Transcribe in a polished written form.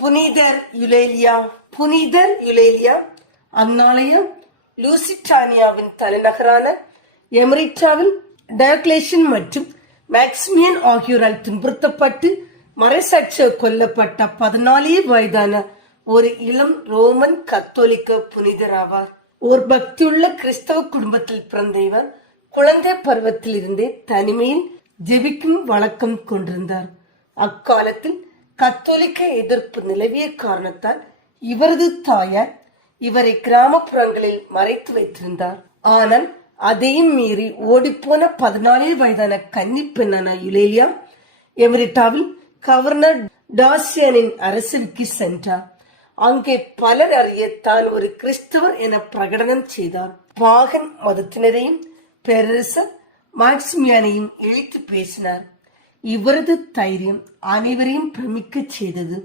புனிதர் யுலேலியா அந்நாளைய லூசிட்டானியாவின் தலைநகரான எமரிட்டாவில் டயக்லேஷன் மற்றும் மேக்சிமியன் ஆகியோரால் துன்புறுத்தப்பட்டு மறைசாட்சிய கொல்லப்பட்ட 14 வயதான ஒரு இளம் ரோமன் கத்தோலிக்க புனிதர் ஆவார். ஒரு பக்தியுள்ள கிறிஸ்தவ குடும்பத்தில் பிறந்த இவர் குழந்தை பருவத்தில் இருந்தே தனிமையில் ஜெபிக்கும் வழக்கம் கொண்டிருந்தார். அக்காலத்தில் கத்தோலிக்க எதிர்ப்பு நிலவிய காரணத்தால் இவரது தாயார் இவரை கிராமப்புறங்களில் மறைத்து வைத்திருந்தார். ஆனால் அதையும் மீறி ஓடிப்போன 14 வயதான கன்னி பெண்ணான யுலேலியா எமரிட்டாவில் கவர்னர் டாசியனின் அரசுக்கு சென்றார். அங்கே பலர் அறிய தான் ஒரு கிறிஸ்தவர் என பிரகடனம் செய்தார். பாகன் மதத்தினரையும் பேரரசர் மாக்சிமியானையும் இழுத்து பேசினார். இவரது தைரியம் அனைவரையும் பிரமிக்க செய்தது.